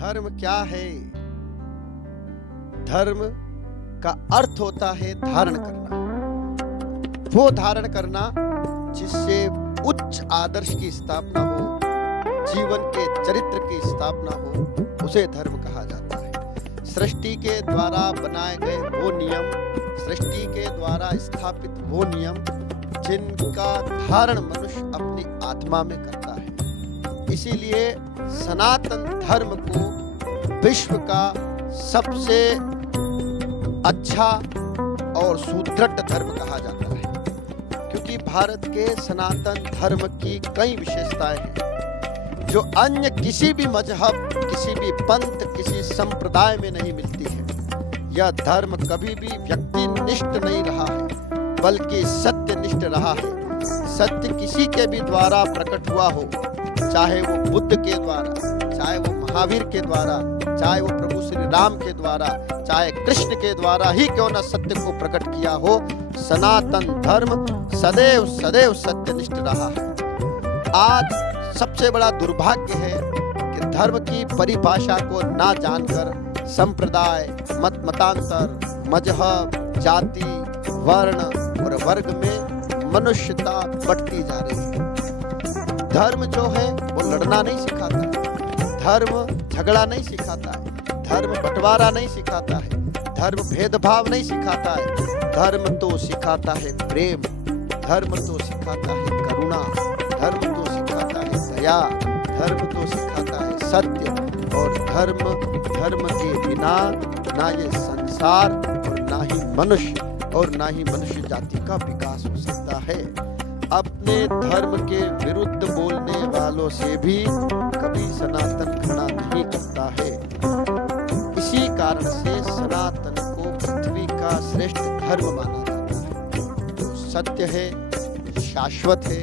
धर्म क्या है? धर्म का अर्थ होता है धारण करना। वो धारण करना जिससे उच्च आदर्श की स्थापना हो, जीवन के चरित्र की स्थापना हो, उसे धर्म कहा जाता है। सृष्टि के द्वारा बनाए गए वो नियम, सृष्टि के द्वारा स्थापित वो नियम जिनका धारण मनुष्य अपनी आत्मा में करता है। इसीलिए सनातन धर्म को विश्व का सबसे अच्छा और सुदृढ़ धर्म कहा जाता है, क्योंकि भारत के सनातन धर्म की कई विशेषताएं हैं जो अन्य किसी भी मजहब, किसी भी पंथ, किसी संप्रदाय में नहीं मिलती है। यह धर्म कभी भी व्यक्तिनिष्ठ नहीं रहा है, बल्कि सत्यनिष्ठ रहा है। सत्य किसी के भी द्वारा प्रकट हुआ हो, चाहे वो बुद्ध के द्वारा, चाहे वो महावीर के द्वारा, चाहे वो प्रभु श्री राम के द्वारा, चाहे कृष्ण के द्वारा ही क्यों न सत्य को प्रकट किया हो, सनातन धर्म सदैव सदैव सत्यनिष्ठ रहा है। आज सबसे बड़ा दुर्भाग्य है कि धर्म की परिभाषा को ना जानकर संप्रदाय, मतांतर, मजहब, जाति, वर्ण और वर्ग में मनुष्यता बढ़ती जा रही है। धर्म जो है वो लड़ना नहीं सिखाता है, धर्म झगड़ा नहीं सिखाता है, धर्म बंटवारा नहीं सिखाता है, धर्म भेदभाव नहीं सिखाता है। धर्म तो सिखाता है प्रेम, धर्म तो सिखाता है करुणा, धर्म तो सिखाता है दया, धर्म तो सिखाता है सत्य। और धर्म के बिना ना ये संसार और ना ही मनुष्य और ना ही मनुष्य जाति का विकास हो सकता है। अपने धर्म के विरुद्ध बोलने वालों से भी कभी सनातन घृणा नहीं करता है। इसी कारण से सनातन को पृथ्वी का श्रेष्ठ धर्म माना जाता है, जो सत्य है, शाश्वत है,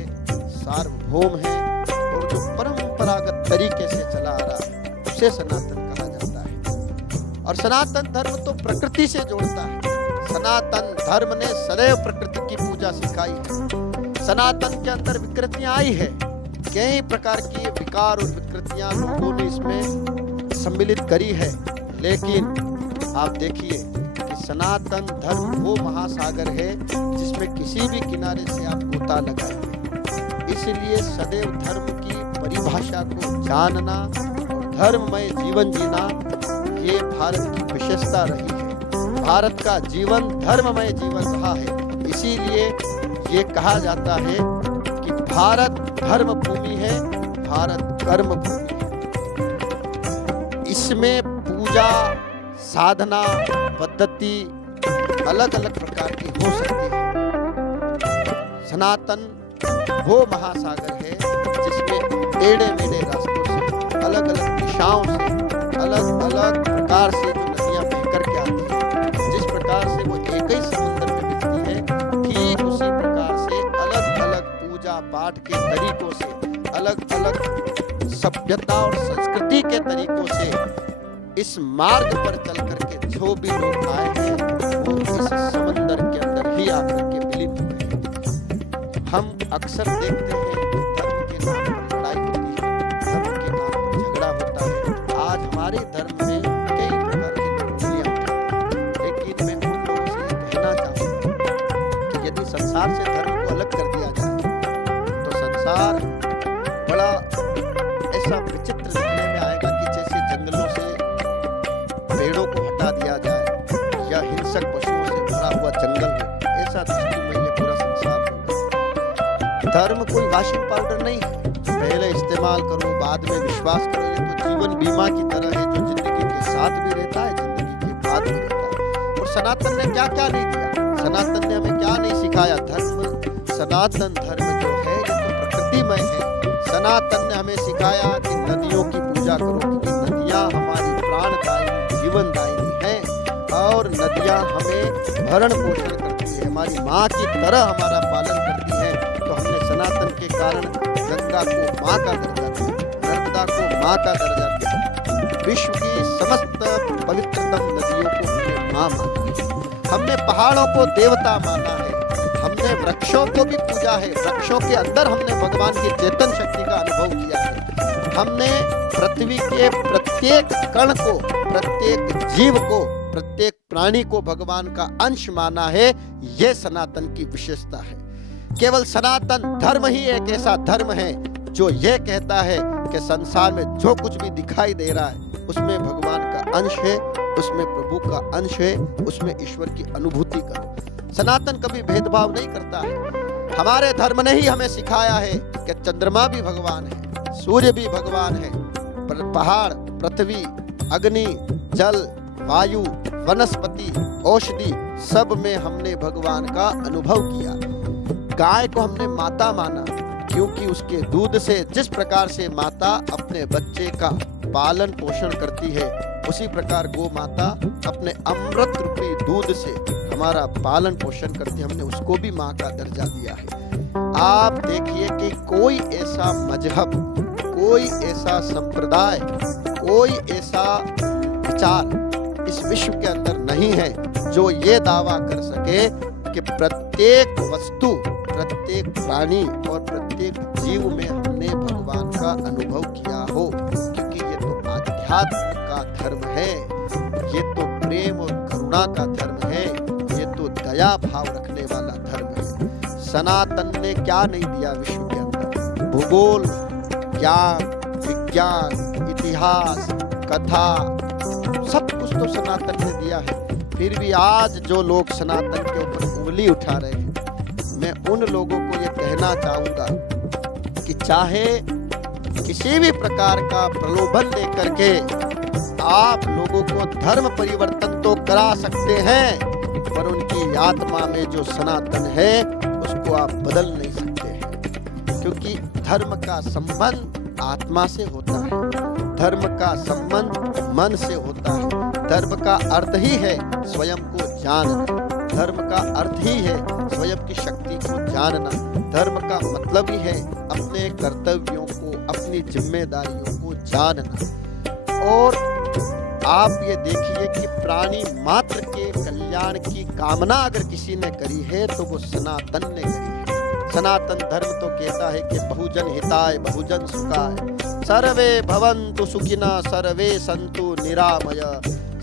सार्वभौम है और जो परंपरागत तरीके से चला आ रहा है, उसे सनातन कहा जाता है। और सनातन धर्म तो प्रकृति से जोड़ता है। सनातन धर्म ने सदैव प्रकृति की पूजा सिखाई है। सनातन के अंदर विकृतियां आई है, कई प्रकार की विकार और विकृतियां लोगों ने इसमें सम्मिलित करी है, लेकिन आप देखिए कि सनातन धर्म वो महासागर है जिसमें किसी भी किनारे से आप गोता लगाए। इसलिए सदैव धर्म की परिभाषा को जानना और धर्ममय जीवन जीना ये भारत की विशेषता रही है। भारत का जीवन धर्ममय जीवन रहा है। इसीलिए ये कहा जाता है कि भारत धर्म भूमि है, भारत कर्म भूमि है। इसमें पूजा, साधना पद्धति अलग अलग प्रकार की हो सकती है। सनातन वो महासागर है जिसमें टेढ़े मेढ़े रास्तों से, अलग अलग दिशाओं से, अलग अलग प्रकार से जो नदियां बह करके आती हैं, जिस प्रकार से वो एक ही समुद्र में मिलती है, ठीक उसी प्रकार से अलग अलग पूजा पाठ के तरीकों से, अलग अलग सभ्यता और संस्कृति के तरीकों से इस मार्ग पर चल करके जो भी लोग आए हैं वो इस समंदर के अंदर ही आकर के विलीन हुए हैं। हम अक्सर देखते हैं धर्म के नाम पर लड़ाई होती है, धर्म के नाम पर झगड़ा होता है। आज हमारे धर्म में कई प्रकार की तब्दीलियां हैं, लेकिन मैं उन लोगों से ये कहना चाहूँगा कि यदि संसार से धर्म को अलग कर दिया जाए तो संसार बड़ा ऐसा विचित्र दिखने में आएगा कि जैसे जंगलों से पेड़ों को हटा दिया जाए या हिंसक पशुओं से भरा हुआ जंगल हो, ऐसा दृष्टि में ये पूरा संसार होगा। धर्म कोई वॉशिंग पाउडर नहीं है, पहले इस्तेमाल करो बाद में विश्वास करो। ये तो जीवन बीमा की तरह है जो जिंदगी के साथ भी रहता है, जिंदगी के बाद भी रहता है। और सनातन ने क्या क्या नहीं दिया, सनातन ने हमें क्या नहीं सिखाया। सनातन धर्म जो है ये तो प्रकृतिमय है। सनातन ने हमें सिखाया कि नदियों की पूजा करो, क्योंकि नदियाँ हमारी प्राणदायिनी, जीवनदायिनी हैं और नदियाँ हमें भरण पोषण करती है, हमारी माँ की तरह हमारा पालन करती है। तो हमने सनातन के कारण गंगा को माँ का दर्जा दिया, नर्मदा को माँ का दर्जा दिया, विश्व की समस्त पवित्रतम नदियों को हमने माँ माना है। हमने पहाड़ों को देवता माना है, हमने हमने वृक्षों को भी पूजा है, वृक्षों के अंदर हमने भगवान की चेतन शक्ति का अनुभव किया है। हमने पृथ्वी के प्रत्येक कण को, प्रत्येक जीव को, प्रत्येक प्राणी को भगवान का अंश माना है। यह सनातन की विशेषता है। केवल सनातन धर्म ही एक ऐसा धर्म है जो यह कहता है कि संसार में जो कुछ भी दिखाई दे रहा है उसमें भगवान का अंश है, उसमें प्रभु का अंश है, उसमें ईश्वर की अनुभूति करो। सनातन कभी भेदभाव नहीं करता है। हमारे धर्म ने ही हमें सिखाया है कि चंद्रमा भी भगवान है, सूर्य भी भगवान है, पहाड़, पृथ्वी, अग्नि, जल, वायु, वनस्पति, औषधि, सब में हमने भगवान का अनुभव किया। गाय को हमने माता माना क्योंकि उसके दूध से, जिस प्रकार से माता अपने बच्चे का पालन पोषण करती है, उसी प्रकार गो माता अपने अमृत रूपी दूध से हमारा पालन पोषण करती है। हमने उसको भी माँ का दर्जा दिया है। आप देखिए कि कोई ऐसा मजहब, कोई ऐसा संप्रदाय, कोई ऐसा विचार इस विश्व के अंदर नहीं है जो ये दावा कर सके कि प्रत्येक वस्तु, प्रत्येक प्राणी और प्रत्येक जीव में हमने भगवान का अनुभव किया हो। क्योंकि ये तो आध्यात्म का धर्म है, ये तो प्रेम और करुणा का धर्म है, ये तो दया भाव रखने वाला धर्म है। सनातन ने क्या नहीं दिया विश्व के अंदर? भूगोल, ज्ञान, विज्ञान, इतिहास, कथा, सब कुछ तो सनातन ने दिया है। फिर भी आज जो लोग सनातन के ऊपर उंगली उठा रहे हैं, मैं उन लोगों को ये कहना चाहूंगा कि चाहे किसी भी प्रकार का प्रलोभन लेकर के आप लोगों को धर्म परिवर्तन तो करा सकते हैं, पर उनकी आत्मा में जो सनातन है उसको आप बदल नहीं सकते हैं। क्योंकि धर्म का संबंध आत्मा से होता है, धर्म का संबंध मन से होता है। धर्म का अर्थ ही है स्वयं को जानना, धर्म का अर्थ ही है स्वयं की शक्ति को जानना। धर्म का मतलब ही है अपने कर्तव्यों को, अपनी जिम्मेदारियों को जानना। और आप ये देखिए कि प्राणी मात्र के कल्याण की कामना अगर किसी ने करी है तो वो सनातन ने करी है। सनातन धर्म तो कहता है कि बहुजन हिताय बहुजन सुखाय, सर्वे भवन्तु सुखिनः सर्वे सन्तु निरामय,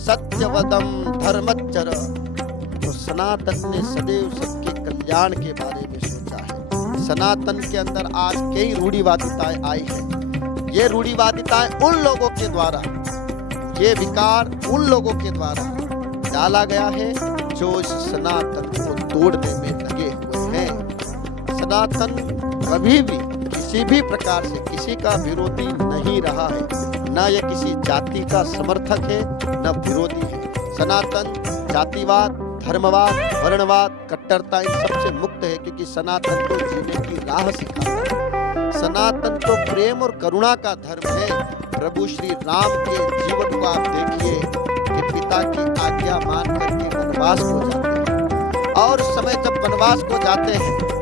सत्यवदम धर्मच्चर। तो सनातन ने सदैव सबके कल्याण के बारे में सोचा है। सनातन के अंदर आज कई रूढ़िवादिताएं आई हैं। ये रूढ़िवादिताएं उन लोगों के द्वारा, ये विकार उन लोगों के द्वारा डाला गया है जो इस सनातन को तोड़ने में लगे हुए हैं। सनातन कभी भी किसी भी प्रकार से किसी का विरोधी नहीं रहा है, न यह किसी जाति का समर्थक है न विरोधी है। सनातन जातिवाद, धर्मवाद, वर्णवाद, कट्टरता इन सबसे मुक्त है, क्योंकि सनातन को जीने की राह सिखाता है। सनातन तो प्रेम और करुणा का धर्म है। प्रभु श्री राम के जीवन को आप देखिए कि पिता की आज्ञा मान करके वनवास को जाते हैं, और उस समय जब वनवास को जाते हैं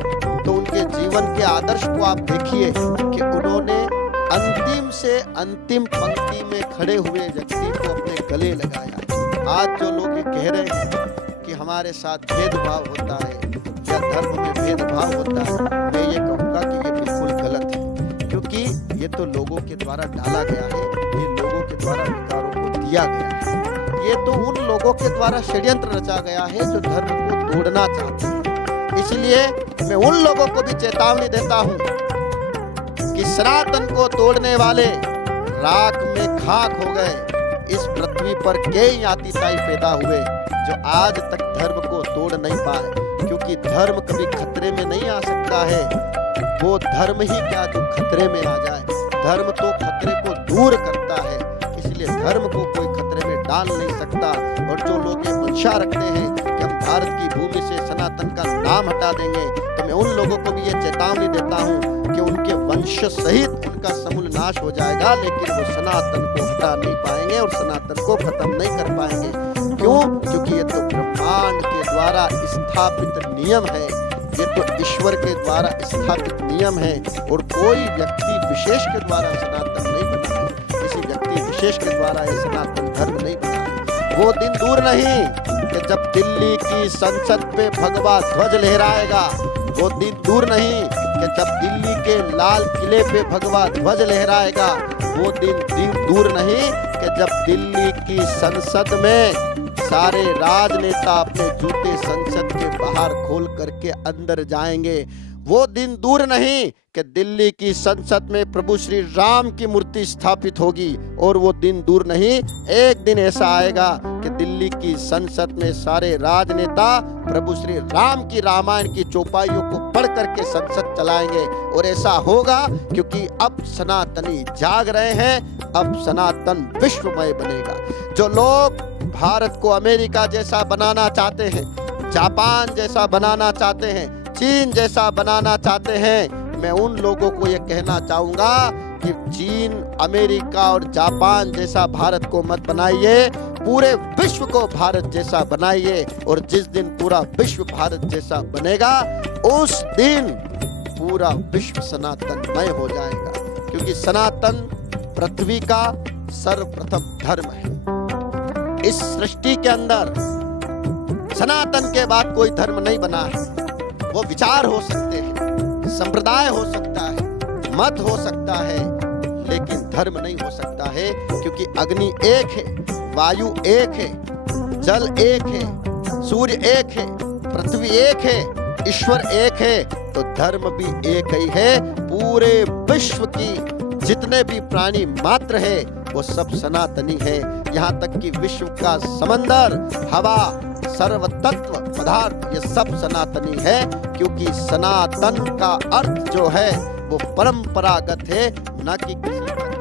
तो उनके जीवन के आदर्श को आप देखिए कि उन्होंने अंतिम से अंतिम पंक्ति में खड़े हुए व्यक्ति को अपने गले लगाया। आज जो लोग ये कह रहे हैं कि हमारे साथ भेदभाव होता है या धर्म में भेदभाव होता है, मैं ये कहूँगा कि ये बिल्कुल गलत है। क्योंकि ये तो लोगों के द्वारा डाला गया है, ये लोगों के द्वारा विकारों को दिया गया है। ये तो उन लोगों के द्वारा षड्यंत्र रचा गया है जो धर्म को तोड़ना चाहते हैं। इसलिए मैं उन लोगों को भी चेतावनी देता हूँ कि सनातन को तोड़ने वाले राख में खाक हो गए। इस पृथ्वी पर कई आतिताई पैदा हुए जो आज तक धर्म को तोड़ नहीं पाए, क्योंकि धर्म कभी खतरे में नहीं आ सकता है। वो धर्म ही क्या जो खतरे में आ जाए, धर्म तो खतरे को दूर करता है, इसलिए धर्म को कोई खतरे में डाल नहीं सकता। और जो लोग ये मंशा रखते हैं कि हम भारत की भूमि से सनातन का नाम हटा देंगे, तो मैं उन लोगों को भी ये चेतावनी देता हूँ कि उनके वंश सहित उनका समूल नाश हो जाएगा, लेकिन वो सनातन को हटा नहीं पाएंगे और सनातन को खत्म नहीं कर पाएंगे। क्यों? क्योंकि ये तो ब्रह्मांड के द्वारा स्थापित नियम है, ये तो ईश्वर के द्वारा स्थापित नियम है, और कोई व्यक्ति विशेष के द्वारा सनातन नहीं बना है, किसी व्यक्ति विशेष के द्वारा ये सनातन धर्म नहीं बना है। वो दिन दूर नहीं कि जब दिल्ली की संसद पे भगवा ध्वज लहराएगा। वो दिन दूर नहीं कि जब दिल्ली के लाल किले पे भगवा ध्वज लहराएगा। वो दिन दूर नहीं कि जब दिल्ली की संसद में सारे राजनेता अपने जूते संसद के बाहर खोल करके अंदर जाएंगे। वो दिन दूर नहीं कि दिल्ली की संसद में प्रभु श्री राम की मूर्ति स्थापित होगी। और वो दिन दूर नहीं, एक दिन ऐसा आएगा कि दिल्ली की संसद में सारे राजनेता प्रभु श्री राम की रामायण की चौपाइयों को पढ़ करके संसद चलाएंगे। और ऐसा होगा क्योंकि अब सनातनी जाग रहे हैं, अब सनातन विश्वमय बनेगा। जो लोग भारत को अमेरिका जैसा बनाना चाहते हैं, जापान जैसा बनाना चाहते हैं, चीन जैसा बनाना चाहते हैं, मैं उन लोगों को यह कहना चाहूंगा कि चीन, अमेरिका और जापान जैसा भारत को मत बनाइए, पूरे विश्व को भारत जैसा बनाइए। और जिस दिन पूरा विश्व भारत जैसा बनेगा, उस दिन पूरा विश्व सनातनमय हो जाएगा। क्योंकि सनातन पृथ्वी का सर्वप्रथम धर्म है। इस सृष्टि के अंदर सनातन के बाद कोई धर्म नहीं बना है। वो विचार हो सकते हैं, संप्रदाय हो सकता है, मत हो सकता है, लेकिन धर्म नहीं हो सकता है। क्योंकि अग्नि एक है, वायु एक है, जल एक है, सूर्य एक है, पृथ्वी एक है, ईश्वर एक है, तो धर्म भी एक ही है। पूरे विश्व की जितने भी प्राणी मात्र है वो सब सनातनी है। यहाँ तक कि विश्व का समंदर, हवा, सर्व तत्व पदार्थ, ये सब सनातनी है। क्योंकि सनातन का अर्थ जो है वो परंपरागत है, न कि किसी